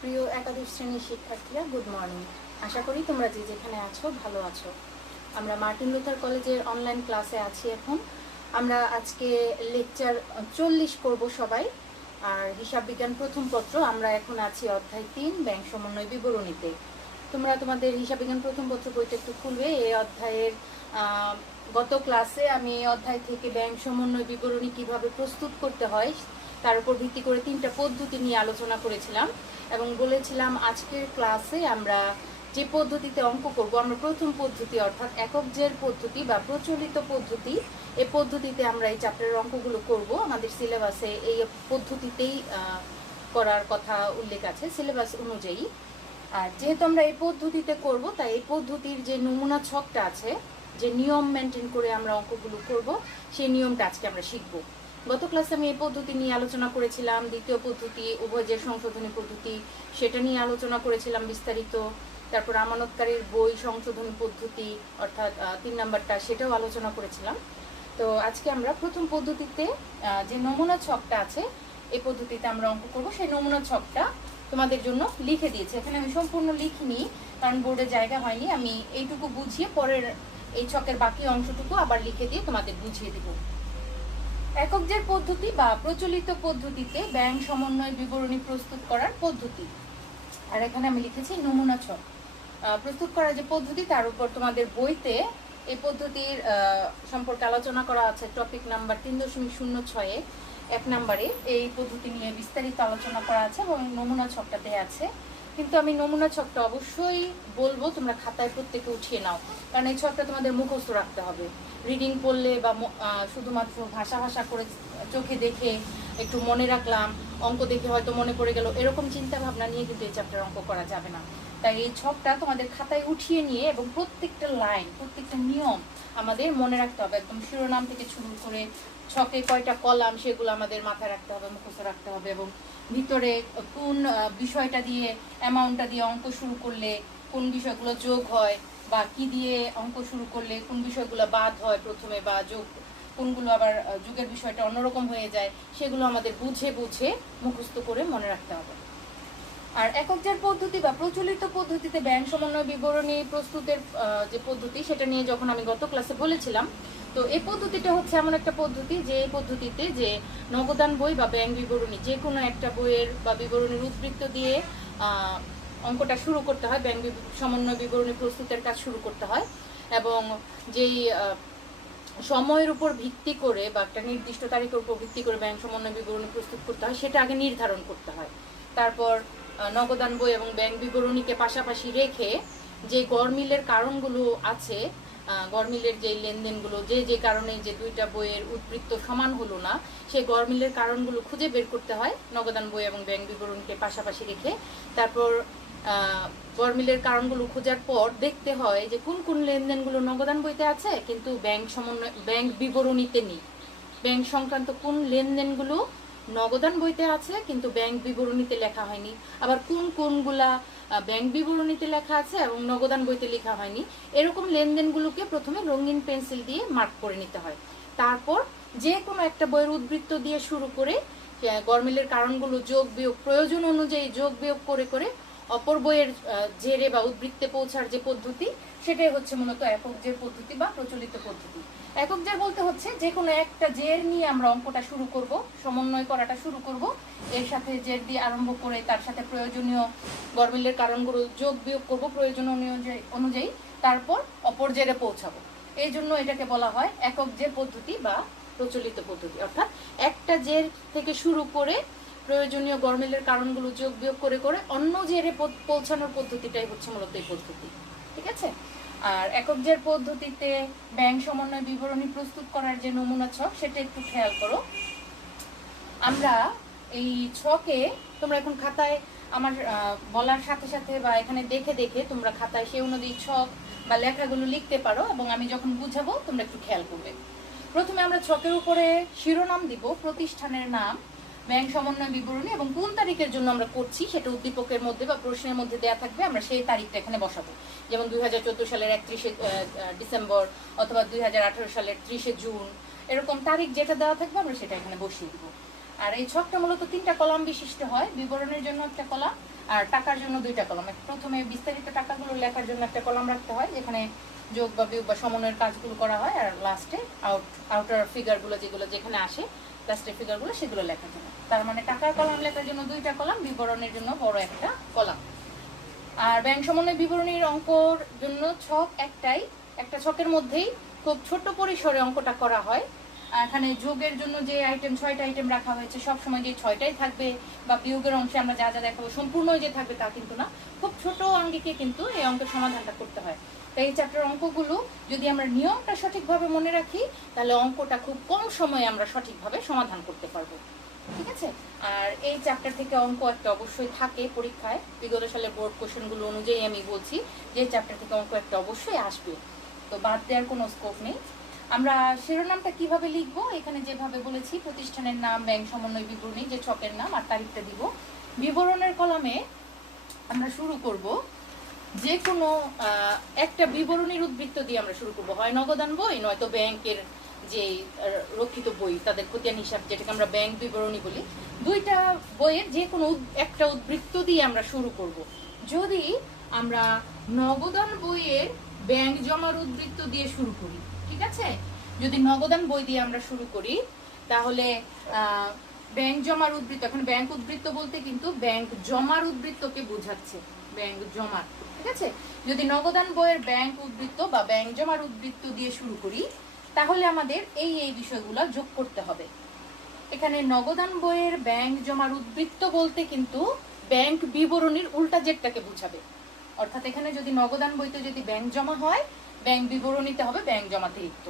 প্রিয় একাদশ শ্রেণীর শিক্ষার্থীরা, গুড মর্নিং। আশা করি তোমরা যে যেখানে আছো ভালো আছো। আমরা মার্টিন লুথার কলেজের অনলাইন ক্লাসে আছি এখন। আমরা আজকে লেকচার 40 করব সবাই। আর হিসাব বিজ্ঞান প্রথম পত্র আমরা এখন আছি অধ্যায় 3 ব্যাংক সমন্বয় বিবরণীতে। তোমরা তোমাদের হিসাব বিজ্ঞান প্রথম পত্র বইটা একটু খুলবে। এই অধ্যায়ের গত ক্লাসে আমি এই অধ্যায় থেকে ব্যাংক সমন্বয় বিবরণী কিভাবে প্রস্তুত করতে হয় তার উপর ভিত্তি করে 3টা পদ্ধতি নিয়ে আলোচনা করেছিলাম এবং বলেছিলাম আজকের ক্লাসে আমরা যে পদ্ধতিতে অঙ্ক করব, আমরা প্রথম পদ্ধতি অর্থাৎ একক জের পদ্ধতি বা প্রচলিত পদ্ধতি, এই পদ্ধতিতে আমরা এই চ্যাপ্টারের অঙ্কগুলো করব। আমাদের সিলেবাসে এই পদ্ধতিতেই করার কথা উল্লেখ আছে সিলেবাস অনুযায়ী। আর যেহেতু আমরা এই পদ্ধতিতে করব, তাই এই পদ্ধতির যে নমুনা ছকটা আছে, যে নিয়ম মেনটেন করে আমরা অঙ্কগুলো করব, সেই নিয়মটা আজকে আমরা শিখব। গত ক্লাসে আমি এই পদ্ধতি নিয়ে আলোচনা করেছিলাম। দ্বিতীয় পদ্ধতি উভয়জের সংশোধনী পদ্ধতি, সেটা নিয়ে আলোচনা করেছিলাম বিস্তারিত। তারপর আমানতকারীর বই সংশোধনী পদ্ধতি অর্থাৎ 3 নাম্বারটা, সেটাও আলোচনা করেছিলাম। তো আজকে আমরা প্রথম পদ্ধতিতে যে নমুনা ছকটা আছে, এই পদ্ধতিতে আমরা অঙ্ক করব। সেই নমুনা ছকটা তোমাদের জন্য লিখে দিয়েছি। এখানে আমি সম্পূর্ণ লিখিনি, কারণ বোর্ডে জায়গা হয়নি। আমি এইটুকু বুঝিয়ে পরের এই ছকের বাকি অংশটুকু আবার লিখে দিয়ে তোমাদের বুঝিয়ে দেব। একক জের পদ্ধতি বা প্রচলিত পদ্ধতিতে ব্যাংক সমন্বয় বিবরণী প্রস্তুত করার পদ্ধতি। আর এখানে আমি লিখেছি নমুনা ছক। প্রস্তুত করার যে পদ্ধতি, তার উপর তোমাদের বইতে এই পদ্ধতির সম্পর্কে আলোচনা করা আছে। টপিক নাম্বার 3.06-এ 1 নাম্বারে এই পদ্ধতি নিয়ে বিস্তারিত আলোচনা করা আছে এবং নমুনা ছকটা দেয়া আছে। কিন্তু আমি নমুনা ছকটা অবশ্যই বলবো তোমরা খাতায় প্রত্যেকে উঠিয়ে নাও, কারণ এই ছকটা তোমাদের মুখস্থ রাখতে হবে। রিডিং পড়লে বা শুধুমাত্র ভাষা ভাষা করে চোখে দেখে একটু মনে রাখলাম, অঙ্ক দেখে হয়তো মনে পড়ে গেল, এরকম চিন্তা ভাবনা নিয়ে কিন্তু এই চ্যাপ্টার অঙ্ক করা যাবে না। তাই এই ছকটা তোমাদের খাতায় উঠিয়ে নিয়ে এবং প্রত্যেকটা লাইন, প্রত্যেকটা নিয়ম আমাদের মনে রাখতে হবে। একদম শিরোনাম থেকে শুরু করে ছকে কয়টা কলাম, সেগুলো আমাদের মাথায় রাখতে হবে, মুখস্থ রাখতে হবে। এবং ভিতরে কোন বিষয়টা দিয়ে, অ্যামাউন্টটা দিয়ে অঙ্ক শুরু করলে কোন বিষয়গুলো যোগ হয়, বা কি দিয়ে অঙ্ক শুরু করলে কোন বিষয়গুলো বাদ হয় প্রথমে, বা যোগ কোনগুলো আবার যুগের বিষয়টা অন্যরকম হয়ে যায়, সেগুলো আমাদের বুঝে বুঝে মুখস্থ করে মনে রাখতে হবে। আর একক জের পদ্ধতি বা প্রচলিত পদ্ধতিতে ব্যাংক সমন্বয় বিবরণী প্রস্তুতের যে পদ্ধতি, সেটা নিয়ে যখন আমি গত ক্লাসে বলেছিলাম, তো এই পদ্ধতিটা হচ্ছে এমন একটা পদ্ধতি যে এই পদ্ধতিতে যে নগদান বই বা ব্যাংক বিবরণী, যে কোনো একটা বইয়ের বা বিবরণীর উদ্বৃত্ত দিয়ে অঙ্কটা শুরু করতে হয়, ব্যাংক সমন্বয় বিবরণী প্রস্তুতের কাজ শুরু করতে হয়। এবং যেই সময়ের উপর ভিত্তি করে বা একটা নির্দিষ্ট তারিখের উপর ভিত্তি করে ব্যাংক সমন্বয় বিবরণী প্রস্তুত করতে হয়, সেটা আগে নির্ধারণ করতে হয়। তারপর নগদান বই এবং ব্যাংক বিবরণীকে পাশাপাশি রেখে যে গড়মিলের কারণগুলো আছে, গড়মিলের যে লেনদেনগুলো, যে যে কারণে যে দুইটা বইয়ের উদ্বৃত্ত সমান হলো না, সেই গড়মিলের কারণগুলো খুঁজে বের করতে হয় নগদান বই এবং ব্যাংক বিবরণীকে পাশাপাশি রেখে। তারপর গড়মিলের কারণগুলো খোঁজার পর দেখতে হয় যে কোন কোন লেনদেনগুলো নগদান বইতে আছে কিন্তু ব্যাংক বিবরণীতে নেই, ব্যাংক সংক্রান্ত কোন লেনদেনগুলো নগদান বইতে আছে কিন্তু ব্যাংক বিবরণীতে লেখা হয়নি, আবার কোন কোনগুলা ব্যাংক বিবরণীতে লেখা আছে এবং নগদান বইতে লেখা হয়নি। এরকম লেনদেনগুলোকে প্রথমে রঙিন পেন্সিল দিয়ে মার্ক করে নিতে হয়। তারপর যে কোনো একটা বইয়ের উদ্বৃত্ত দিয়ে শুরু করে গড়মিলের কারণগুলো যোগ বিয়োগ, প্রয়োজন অনুযায়ী যোগ বিয়োগ করে করে অপর বইয়ের জেরে বা উদ্বৃত্তে পৌঁছার যে পদ্ধতি, সেটাই হচ্ছে মূলত একক জের পদ্ধতি বা প্রচলিত পদ্ধতি। একক জের বলতে হচ্ছে যে কোনো একটা জের নিয়ে আমরা অঙ্কটা শুরু করব, সমন্বয় করাটা শুরু করব। এর সাথে জের দিয়ে আরম্ভ করে তার সাথে প্রয়োজনীয় গড়মিলের কারণগুলো যোগ বিয়োগ করব প্রয়োজন অনুযায়ী, তারপর অপর জেরে পৌঁছাবো। এই জন্য এটাকে বলা হয় একক জের পদ্ধতি বা প্রচলিত পদ্ধতি। অর্থাৎ একটা জের থেকে শুরু করে প্রয়োজনীয় গড়মিলের কারণগুলো যোগ বিয়োগ করে করে অন্য জেরে পৌঁছানোর পদ্ধতিটাই হচ্ছে মূলত এই পদ্ধতি। ঠিক আছে? আর একক জের পদ্ধতিতে ব্যাংক সমন্বয় বিবরণী প্রস্তুত করার যে নমুনা ছক, সেটা একটু খেয়াল করো। আমরা এই ছকে, তোমরা এখন খাতায় আমার বলার সাথে সাথে বা এখানে দেখে দেখে তোমরা খাতায় সেই অনুযায়ী ছক বা লেখাগুলো লিখতে পারো, এবং আমি যখন বুঝাবো তোমরা একটু খেয়াল করবে। প্রথমে আমরা ছকের উপরে শিরোনাম দিব, প্রতিষ্ঠানের নাম, ব্যাংক সমন্বয় বিবরণী এবং কোন তারিখের জন্য আমরা করছি সেটা উদ্দীপকের মধ্যে বা প্রশ্নের মধ্যে দেয়া থাকবে। আমরা সেই তারিখটা এখানে বসাবো, যেমন 2014 সালের 31শে ডিসেম্বর অথবা 2018 সালের 30শে জুন, এরকম তারিখ যেটা দেওয়া থাকবে আমরা সেটা এখানে বসিয়ে দিব। আর এই ছকটা মূলত 3টা কলাম বিশিষ্ট হয়, বিবরণের জন্য একটা কলাম আর টাকার জন্য 2টা কলাম। প্রথমে বিস্তারিত টাকাগুলো লেখার জন্য একটা কলাম রাখতে হয়, যেখানে যোগ বা বিয়োগ বা সমন্বয়ের কাজগুলো করা হয়, আর লাস্টে আউটার ফিগারগুলো যেগুলো যেখানে আসে, লাস্টের ফিগারগুলো সেগুলো লেখার জন্য। তার মানে টাকার কলাম লেখার জন্য 2টা কলাম, বিবরণের জন্য বড় একটা কলাম। আর ব্যাংক সমন্বয় বিবরণীর অঙ্কর জন্য ছক একটাই, একটা ছকের মধ্যেই খুব ছোট পরিসরে অঙ্কটা করা হয়। এখানে যোগের জন্য যে আইটেম 6টা আইটেম রাখা হয়েছে, সবসময় যে 6টাই থাকবে বা বিয়োগের অংশে আমরা যা যা দেখাবো সম্পূর্ণই যে থাকবে তা কিন্তু না, খুব ছোট অঙ্কে কিন্তু এই অঙ্কের সমাধানটা করতে হয়। তাই এই চ্যাপ্টার অঙ্কগুলো যদি আমরা নিয়মটা সঠিকভাবে মনে রাখি, তাহলে অঙ্কটা খুব কম সময়ে আমরা সঠিকভাবে সমাধান করতে পারবো। ঠিক আছে? আর এই চ্যাপ্টার থেকে অঙ্ক একটা অবশ্যই থাকে পরীক্ষায়, বিগত সালের বোর্ড কোশ্চেনগুলো অনুযায়ী আমি বলছি যে চ্যাপ্টার থেকে অঙ্ক একটা অবশ্যই আসবে, তো বাদ দেওয়ার কোনো স্কোপ নেই। আমরা শিরোনামটা কিভাবে লিখবো, এখানে যেভাবে বলেছি প্রতিষ্ঠানের নাম, ব্যাংক সমন্বয় বিবরণী, যে ছকের নাম আর তারিখটা দিব। বিবরণের কলামে আমরা শুরু করব যে কোনো একটা বিবরণীর উদ্বৃত্ত দিয়ে আমরা শুরু করব, হয় নগদান বই নয়তো ব্যাংকের যে রক্ষিত বই তাদের খতিয়ান হিসাব, যেটাকে আমরা ব্যাংক বিবরণী বলি। 2টা বইয়ের যে কোনো একটা উদ্বৃত্ত দিয়ে আমরা শুরু করব। যদি আমরা নগদান বইয়ের ব্যাংক জমার উদ্বৃত্ত দিয়ে শুরু করি, ঠিক আছে, যদি নগদান বই দিয়ে আমরা শুরু করি, তাহলে ব্যাংক জমার উদ্বৃত্ত, এখন ব্যাংক উদ্বৃত্ত বলতে কিন্তু ব্যাংক জমার উদ্বৃত্তকে বোঝাচ্ছে, ব্যাংক জমার। ঠিক আছে, যদি নগদান বইয়ের ব্যাংক উদ্বৃত্ত বা ব্যাংক জমার উদ্বৃত্ত দিয়ে শুরু করি, তাহলে আমাদের এই বিষয়গুলো যোগ করতে হবে। এখানে নগদান বইয়ের ব্যাংক জমার উদ্বৃত্ত বলতে কিন্তু ব্যাংক বিবরণীর উল্টা জেটটাকে বোঝাবে। অর্থাৎ এখানে যদি নগদান বইতে যদি ব্যাংক জমা হয়, ব্যাংক বিবরণীতে হবে ব্যাংক জমাতিরিক্ত।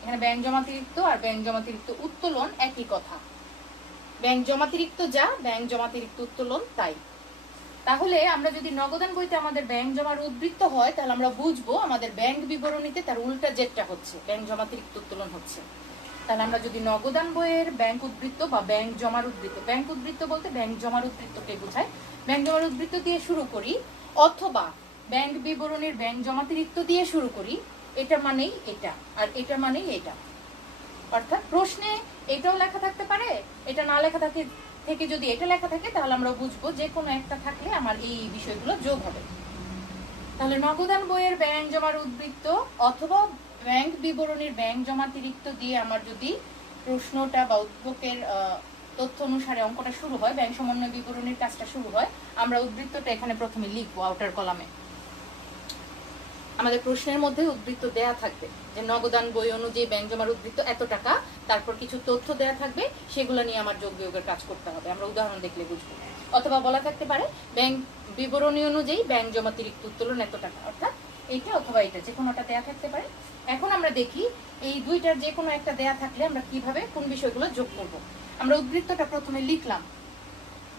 এখানে ব্যাংক জমাতিরিক্ত আর ব্যাংক জমাতিরিক্ত উত্তোলন একই কথা, ব্যাংক জমাতিরিক্ত যা ব্যাংক জমাতিরিক্ত উত্তোলন তাই। তাহলে আমরা যদি নগদান বইতে আমাদের ব্যাংক জমার উদ্বৃত্ত হয়, তাহলে আমরা বুঝবো আমাদের ব্যাংক বিবরণীতে তার উল্টা জেটটা হচ্ছে, ব্যাংক জমাতিরিক্ত উত্তোলন হচ্ছে। তাহলে আমরা যদি নগদান বইয়ের ব্যাংক উদ্বৃত্ত বা ব্যাংক জমার উদ্বৃত্ত, ব্যাংক উদ্বৃত্ত বলতে ব্যাংক জমার উদ্বৃত্তকে বোঝায়, ব্যাংক জমার উদ্বৃত্ত দিয়ে শুরু করি, অথবা ব্যাংক বিবরণীর ব্যাংক জমাতিরিক্ত দিয়ে শুরু করি, এটা মানেই এটা আর এটা মানেই এটা। অর্থাৎ প্রশ্নে এটাও লেখা থাকতে পারে, এটা না লেখা থেকে যদি এটা লেখা থাকে, তাহলে আমরা বুঝবো যে কোনো একটা থাকলে আমার এই বিষয়গুলো যোগ হবে। তাহলে নগদান বইয়ের ব্যাংক জমার উদ্বৃত্ত অথবা ব্যাংক বিবরণীর ব্যাংক জমাতিরিক্ত দিয়ে আমার যদি প্রশ্নটা বা উদ্ভোগের তথ্য অনুসারে অঙ্কটা শুরু হয়, ব্যাংক সমন্বয় বিবরণীর কাজটা শুরু হয়, আমরা উদ্বৃত্তটা এখানে প্রথমে লিখবো আউটার কলামে। আমাদের প্রশ্নের মধ্যে উদ্বৃত্ত দেয়া থাকবে যে নগদান বই অনুযায়ী ব্যাংক জমার উদ্বৃত্ত এত টাকা, তারপর কিছু তথ্য দেয়া থাকবে, সেগুলো নিয়ে আমার যোগ বিয়োগের কাজ করতে হবে, আমরা উদাহরণ দেখলে বুঝবো। অথবা বলা থাকতে পারে ব্যাংক বিবরণী অনুযায়ী ব্যাংক জমাতিরিক্ত উত্তোলন এত টাকা, অর্থাৎ এইটা অথবা এটা যে কোনোটা দেয়া থাকতে পারে। এখন আমরা দেখি এই 2টার যে কোনো একটা দেয়া থাকলে আমরা কিভাবে কোন বিষয়গুলো যোগ করব। আমরা উদ্বৃত্তটা প্রথমে লিখলাম,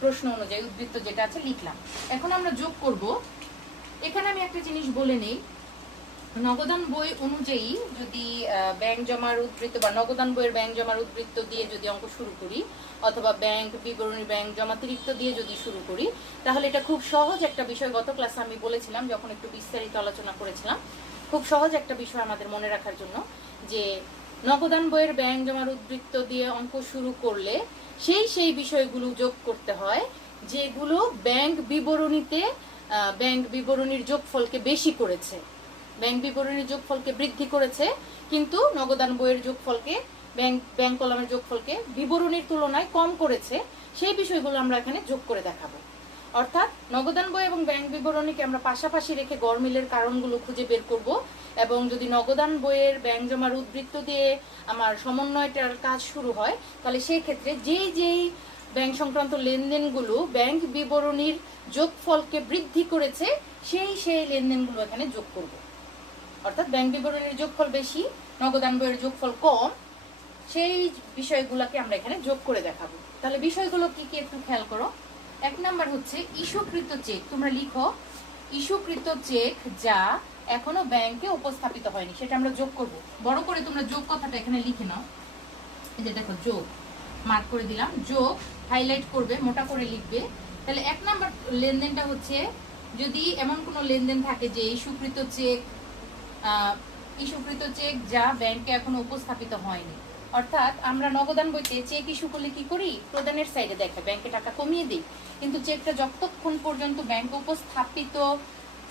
প্রশ্ন অনুযায়ী উদ্বৃত্ত যেটা আছে লিখলাম। এখন আমরা যোগ করব। এখানে আমি একটা জিনিস বলে নেই, নগদান বই অনুযায়ী যদি ব্যাংক জমার উদ্বৃত্ত বা নগদান বইয়ের ব্যাংক জমার উদ্বৃত্ত দিয়ে যদি অঙ্ক শুরু করি, অথবা ব্যাংক বিবরণী ব্যাংক জমাতিরিক্ত দিয়ে যদি শুরু করি, তাহলে এটা খুব সহজ একটা বিষয়। গত ক্লাসে আমি বলেছিলাম যখন একটু বিস্তারিত আলোচনা করেছিলাম, খুব সহজ একটা বিষয় আমাদের মনে রাখার জন্য, যে নগদান বইয়ের ব্যাংক জমার উদ্বৃত্ত দিয়ে অঙ্ক শুরু করলে সেই বিষয়গুলো যোগ করতে হয় যেগুলো ব্যাংক বিবরণীতে ব্যাংক বিবরণীর যোগফলকে বেশি করেছে, ব্যাংক বিবরণীর যোগফলকে বৃদ্ধি করেছে, কিন্তু নগদান বইয়ের যোগফলকে ব্যাংক কলামের যোগফলকে বিবরণীর তুলনায় কম করেছে, সেই বিষয়গুলো আমরা এখানে যোগ করে দেখাবো। অর্থাৎ নগদান বই এবং ব্যাংক বিবরণীকে আমরা পাশাপাশি রেখে গড়মিলের কারণগুলো খুঁজে বের করব, এবং যদি নগদান বইয়ের ব্যাংক জমার উদ্বৃত্ত দিয়ে আমার সমন্বয়টার কাজ শুরু হয়, তাহলে সেই ক্ষেত্রে যেই ব্যাংক সংক্রান্ত লেনদেনগুলো ব্যাংক বিবরণীর যোগফলকে বৃদ্ধি করেছে, সেই লেনদেনগুলো এখানে যোগ করব। অর্থাৎ ব্যাংক বিবরণীর যোগফল বেশি, নগদান বইয়ের যোগফল কম, সেই বিষয়গুলোকে আমরা এখানে যোগ করে দেখাবো। তাহলে বিষয়গুলো কি কি একটু খেয়াল করো। 1 নাম্বার হচ্ছে ইস্যুকৃত চেক। তোমরা লিখো ইস্যুকৃত চেক যা এখনো ব্যাংকে উপস্থাপিত হয়নি, সেটা আমরা যোগ করব। বড় করে তোমরা যোগ কথাটা এখানে লিখে নাও। এই যে দেখো যোগ মার্ক করে দিলাম, যোগ হাইলাইট করবে, মোটা করে লিখবে। তাহলে 1 নাম্বার লেনদেনটা হচ্ছে যদি এমন কোনো লেনদেন থাকে যে ইস্যুকৃত চেক যা ব্যাংকে এখনো উপস্থাপিত হয়নি, অর্থাৎ আমরা নগদান বইতে চেক ইস্যু করলে কি করি, প্রদানের সাইডে দেখে ব্যাংকে টাকা কমিয়ে দিই, কিন্তু চেকটা যতক্ষণ পর্যন্ত ব্যাংকে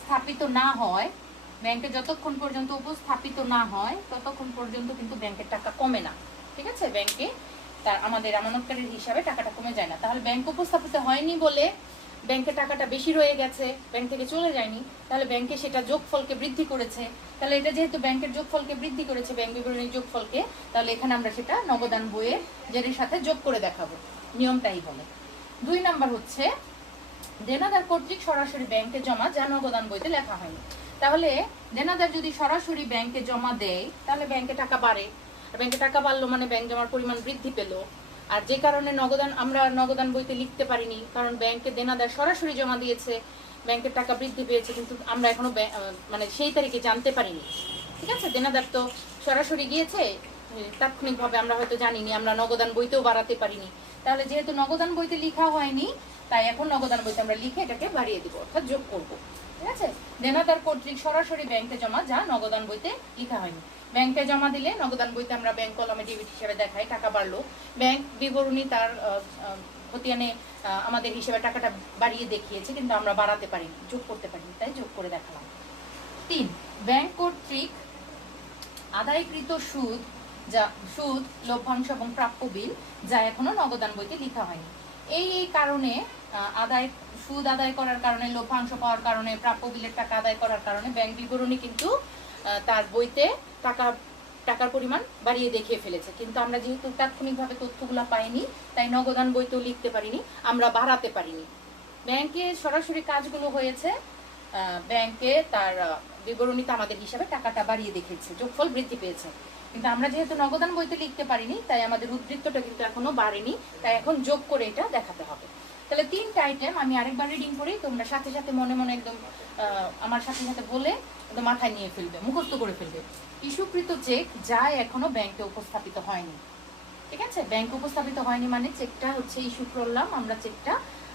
স্থাপিত না হয়, ব্যাংকে যতক্ষণ পর্যন্ত উপস্থাপিত না হয় ততক্ষণ পর্যন্ত কিন্তু ব্যাংকের টাকা কমে না। ঠিক আছে, ব্যাংকে তার আমাদের আমানতকারীর হিসাবে টাকাটা কমে যায় না। তাহলে ব্যাংক উপস্থাপিত হয়নি বলে ব্যাংকে টাকাটা বেশি রয়ে গেছে, ব্যাংক থেকে চলে যায়নি, তাহলে ব্যাংকে সেটা যোগফলকে বৃদ্ধি করেছে। তাহলে এটা যেহেতু ব্যাংকের যোগফলকে বৃদ্ধি করেছে, ব্যাংক বিবরণীর যোগফলকে, তাহলে এখানে আমরা সেটা নগদান বইয়ের জেরের সাথে যোগ করে দেখাবো, নিয়মটাই বলে। 2 নাম্বার হচ্ছে দেনাদার কর্তৃক সরাসরি ব্যাংকে জমা যা নগদান বইতে লেখা হয়নি। তাহলে দেনাদার যদি সরাসরি ব্যাংকে জমা দেয় তাহলে ব্যাংকে টাকা বাড়ে, আর ব্যাংকে টাকা বাড়লো মানে ব্যাংক জমার পরিমাণ বৃদ্ধি পেল। আর যে কারণে আমরা নগদান বইতে লিখতে পারিনি, কারণ ব্যাংকে দেনাদার সরাসরি জমা দিয়েছে, ব্যাংকের টাকা বৃদ্ধি পেয়েছে, কিন্তু আমরা এখনো মানে সেই তারিখে জানতে পারিনি। ঠিক আছে, দেনাদার তো সরাসরি গিয়েছে, তাৎক্ষণিকভাবে আমরা হয়তো জানিনি, আমরা নগদান বইতেও বাড়াতে পারিনি। তাহলে যেহেতু নগদান বইতে লেখা হয়নি, তাই এখন নগদান বইতে আমরা লিখে এটাকে বাড়িয়ে দিব, অর্থাৎ যোগ করব। ঠিক আছে, দেনাদার কর্তৃক সরাসরি ব্যাংকে জমা যা নগদান বইতে লেখা হয়নি। ব্যাংকে জমা দিলে নগদান বইতে আমরা ব্যাংক কলামে ডেবিট হিসেবে দেখাই টাকা বাড়লো, ব্যাংক বিবরণী তার খতিয়ানে আমাদের হিসেবে টাকাটা বাড়িয়ে দেখিয়েছে, কিন্তু আমরা বাড়াতে পারিনি, যোগ করতে পারিনি, তাই যোগ করে দেখালাম। 3, ব্যাংক কর্তৃক আদায়কৃত সুদ লভ্যাংশ এবং প্রাপ্য বিল যা এখনো নগদান বইতে লেখা হয়নি। এই কারণে সুদ আদায় করার কারণে, লভ্যাংশ পাওয়ার কারণে, প্রাপ্য বিলের টাকা আদায় করার কারণে ব্যাংক বিবরণী কিন্তু তার বইতে টাকার পরিমাণ বাড়িয়ে দেখিয়ে ফেলেছে, কিন্তু আমরা যেহেতু তাৎক্ষণিকভাবে তথ্যগুলো পাইনি, তাই নগদান বইতেও লিখতে পারিনি, আমরা বাড়াতে পারিনি। ব্যাংকে সরাসরি কাজগুলো হয়েছে, ব্যাংকে তার বিবরণীতে আমাদের হিসাবে টাকাটা বাড়িয়ে দেখিয়েছে, যোগফল বৃদ্ধি পেয়েছে, কিন্তু আমরা যেহেতু নগদান বইতে লিখতে পারিনি, তাই আমাদের উদ্বৃত্তটা কিন্তু এখনো বাড়েনি, তাই এখন যোগ করে এটা দেখাতে হবে। তাহলে 3টা আইটেম আমি আরেকবার রিডিং করি, তোমরা সাথে সাথে মনে মনে একদম আমার সাথে সাথে বলে একদম মাথায় নিয়ে ফেলবে, মুখস্থ করে ফেলবে। ইস্যুকৃত চেক যা এখনো ব্যাংকে উপস্থাপিত হয়নি। ঠিক আছে, ব্যাংক উপস্থাপিত হয়নি মানে চেকটা হচ্ছে ইস্যু করলাম আমরা, চেকটা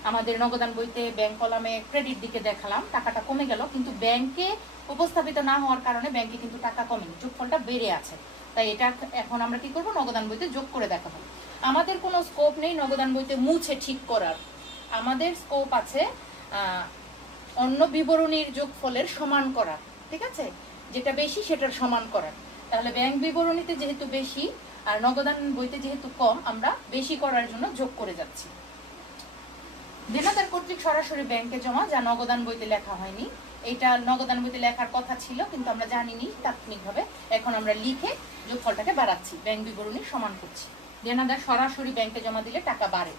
আমাদের নগদান বইতে ব্যাংক কলামে ক্রেডিট দিকে দেখালাম, টাকাটা কমে গেল, কিন্তু ব্যাংকে উপস্থাপিত না হওয়ার কারণে ব্যাংকে কিন্তু টাকা কমেনি, যোগফলটা বেড়ে আছে। তাই এটা এখন আমরা কি করব, নগদান বইতে যোগ করে দেখাবো। আমাদের কোনো স্কোপ নেই নগদান বইতে মুছে ঠিক করার, আমাদের স্কোপ আছে অন্য বিবরণীর যোগফলের সমান করার। ঠিক আছে, যেটা বেশি সেটার সমান করার। তাহলে ব্যাংক বিবরণীতে যেহেতু বেশি আর নগদান বইতে যেহেতু কম, আমরা বেশি করার জন্য যোগ করে যাচ্ছি। দেনাদার কর্তৃক সরাসরি ব্যাংকে জমা যা নগদান বইতে লেখা হয়নি, এটা নগদান বইতে লেখার কথা ছিল, কিন্তু আমরা জানিনি তাৎক্ষণিকভাবে, এখন আমরা লিখে যোগফলটাকে বাড়াচ্ছি, ব্যাংক বিবরণী সমান করছি। দেনাদার সরাসরি ব্যাংকে জমা দিলে টাকা বাড়ে।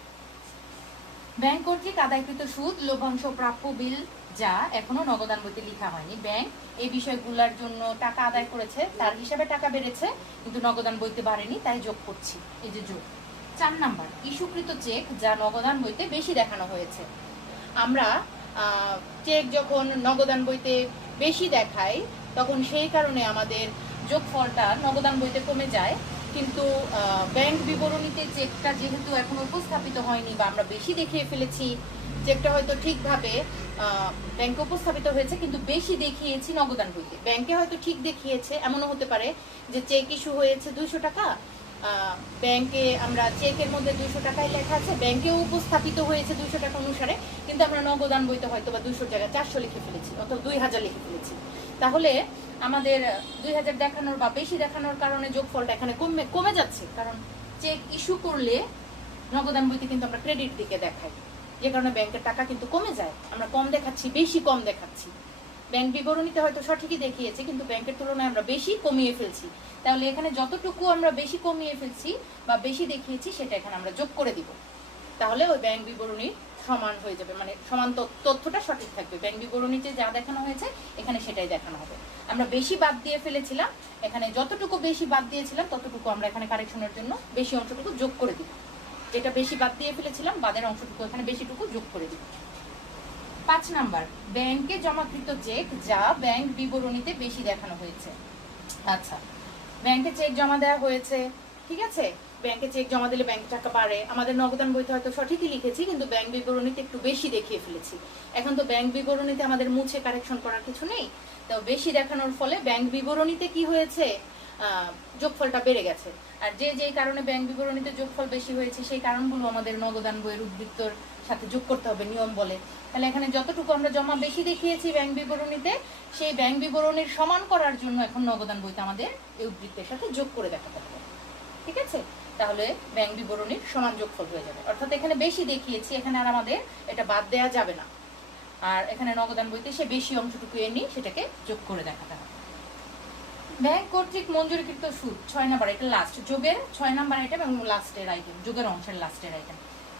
ব্যাংক কর্তৃক আদায়কৃত সুদ লভ্যাংশ প্রাপ্য বিল যা এখনো নগদান বইতে লেখা হয়নি, ব্যাংক এই বিষয়গুলোর জন্য টাকা আদায় করেছে, তার হিসাবে টাকা বেড়েছে, কিন্তু নগদান বইতে বাড়েনি, তাই যোগ করছি, এই যে যোগ। 4 নাম্বার ইস্যুকৃত চেক যা নগদান বইতে বেশি দেখানো হয়েছে। আমরা চেক যখন নগদান বইতে বেশি দেখাই, তখন সেই কারণে আমাদের যোগফলটা নগদান বইতে কমে যায়, কিন্তু ব্যাংক বিবরণীতে চেকটা যেহেতু এখন উপস্থাপিত হয়নি বা আমরা বেশি দেখিয়ে ফেলেছি, চেকটা হয়তো ঠিকভাবে ব্যাংকে উপস্থাপিত হয়েছে, কিন্তু বেশি দেখিয়েছি নগদান বইতে। ব্যাংকে হয়তো ঠিক দেখিয়েছে, এমনও হতে পারে যে চেক ইস্যু হয়েছে 200 টাকা, ব্যাংকে আমরা চেকের মধ্যে 200 টাকায় লেখা আছে, ব্যাংকেও উপস্থাপিত হয়েছে 200 টাকা অনুসারে, কিন্তু আমরা নগদান বইতে হয়তো বা 200 জায়গায় 400 লিখে ফেলেছি, অথবা 2000 লিখে ফেলেছি। তাহলে আমাদের 2000 দেখানোর বা বেশি দেখানোর কারণে যোগফলটা এখানে কমে যাচ্ছে, কারণ চেক ইস্যু করলে নগদান বইতে কিন্তু আমরা ক্রেডিট দিকে দেখাই, যে কারণে ব্যাংকের টাকা কিন্তু কমে যায়, আমরা কম দেখাচ্ছি, বেশি কম দেখাচ্ছি। ব্যাংক বিবরণীতে হয়তো সঠিকই দেখিয়েছে, কিন্তু ব্যাংকের তুলনায় আমরা বেশি কমিয়ে ফেলছি, তাহলে এখানে যতটুকু আমরা বেশি কমিয়ে ফেলছি বা বেশি দেখিয়েছি সেটা এখানে আমরা যোগ করে দিব, তাহলে ওই ব্যাংক বিবরণী সমান হয়ে যাবে, মানে সমান তথ্যটা সঠিক থাকবে। ব্যাংক বিবরণীতে যা দেখানো হয়েছে এখানে সেটাই দেখানো হবে। আমরা বেশি বাদ দিয়ে ফেলেছিলাম, এখানে যতটুকু বেশি বাদ দিয়েছিলাম ততটুকু আমরা এখানে কারেকশনের জন্য বেশি অংশটুকু যোগ করে দিব, যেটা বেশি বাদ দিয়ে ফেলেছিলাম বাদের অংশটুকু এখানে বেশিটুকু যোগ করে দিব। 5 নাম্বার ব্যাংকে জমাকৃত চেক যা ব্যাংক বিবরণীতে বেশি দেখানো হয়েছে। আচ্ছা, ব্যাংকে চেক জমা দেওয়া হয়েছে, ঠিক আছে, ব্যাংকে চেক জমা দিলে ব্যাংক টাকা বাড়ে, আমাদের নগদান বইতে হয়তো সঠিকই লিখেছি, কিন্তু ব্যাংক বিবরণীতে একটু বেশি দেখিয়ে ফেলেছি। এখন তো ব্যাংক বিবরণীতে আমাদের মুছে কারেকশন করার কিছু নেই, তো বেশি দেখানোর ফলে ব্যাংক বিবরণীতে কি হয়েছে, যোগফলটা বেড়ে গেছে। আর যে যেই কারণে ব্যাংক বিবরণীতে যোগফল বেশি হয়েছে সেই কারণগুলো আমাদের নগদান বইয়ের উদ্বৃত্তর সাথে যোগ করতে হবে নিয়ম বলে। তাহলে এখানে যতটুকু আমরা জমা বেশি দেখিয়েছি ব্যাংক বিবরণীতে, সেই ব্যাংক বিবরণীর সমান করার জন্য এখন নগদান বইতে আমাদের এই উদ্বৃত্তের সাথে যোগ করে দেখাতে হবে। ঠিক আছে, তাহলে ব্যাংক বিবরণীর সমান যোগফল হয়ে যাবে। অর্থাৎ এখানে বেশি দেখিয়েছি, এখানে আর আমাদের এটা বাদ দেওয়া যাবে না। আর এখানে নগদান বইতে সে বেশি অংশটুকু এনে সেটাকে যোগ করে দেখাতে হবে। ব্যাংক কর্তৃক মঞ্জুরিকৃত সুদ 6 নাম্বার, এটা লাস্ট যোগের 6 নাম্বার আইটেম এবং লাস্টের আইটেম, যোগের অংশের লাস্টের আইটেম।